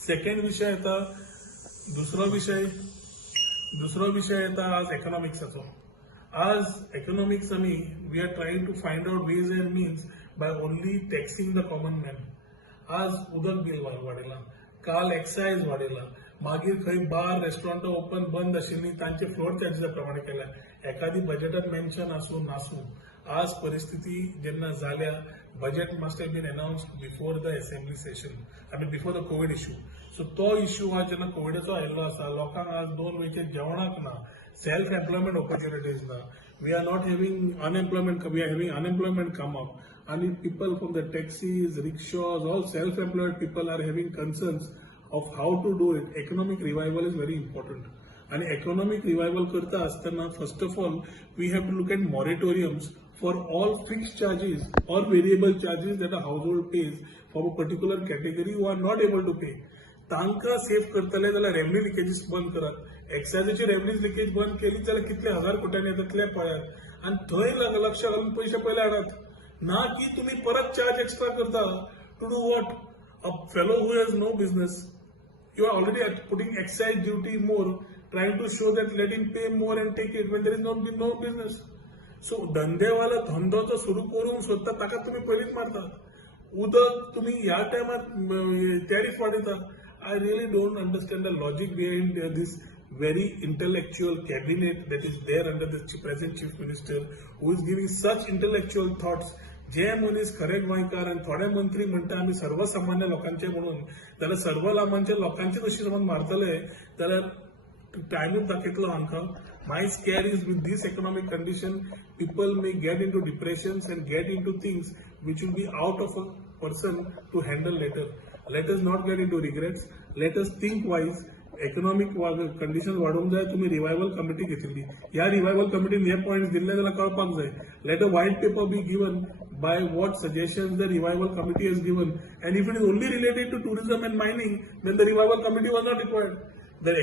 Second विषय येता दुसरो विषय येता आज इकॉनॉमिक्साचो. आज इकॉनॉमिक्स आमी we are trying to find out ways and means by only taxing the common man. आज उदक बिल वाडयला, काल एक्सायज वाडयला, मागीर खंय बार रेस्टॉरंट ओपन बंद आशिल्ली तांचे फ्लोर चार्जीसा प्रमाणे केल्या. एखादी बजेटात मेन्शन आसूं नासूं आज परिस्थिती जेन्ना जाल्या budget must have been announced before the assembly session आनी before the covid issue. So तो इश्यू आज जेन्ना कोविडाचो आयिल्लो आसा लोकांक आज 2 वेळचे जेवणाक ना, सेल्फ एम्प्लॉयमेंट ऑपॉर्च्युनिटीज ना, we are not having unemployment, we are having unemployment come up. And people from the taxis, rickshaws, all self-employed people are having concerns of how to do it. Economic revival is very important. And economic revival karta asthana, first of all, we have to look at moratoriums for all fixed charges or variable charges that a household pays for a particular category who are not able to pay. तांकां safe करतले जाल्यार revenue leakages बंद करात. एक्सायजीची revenue leakage बंद केली जाल्यार कितले हजार कोट्यांनी येतले पळयात. आणि थंय लक्ष घालून पयशे पयले हाडात. ना की तुम्ही परत चार्ज एक्स्ट्रा करता to do what. A fellow who has no business, you are already putting excise duty more, trying to show that let him pay more and take it when there is no business. So धंदेवाला धंदो जो सुरू करूंक सोदता ताका तुम्ही पयलींच मारता. उदक तुम्ही ह्या टायमार टॅरिफ वाडयता. I really don't understand the logic behind this very intellectual cabinet that is there under the present chief minister who is giving such intellectual thoughts. जे मनीस खरे गोंयकार आणि थोडे मंत्री म्हणटा आमी सर्वसामान्य लोकांचे म्हणून, जाल्यार सर्व लांबांच्या लोकांचे कशी समज मारतले जाल्यार टायमूच दाखयतलो आमकां. My scare is with these economic condition people may get into depressions and get into things which will be out of a person to handle later. Let us not get into regrets. Let us think wise. Economic condition वाढवूंक जाय. तुम्ही revival committee घेतिल्ली, ह्या revival कमिटीन हे point दिल्ले जाल्यार कळपाक जाय. Let a white paper be given by what suggestions the revival committee has given, and if it is only related to tourism and mining, then the revival committee was not required. The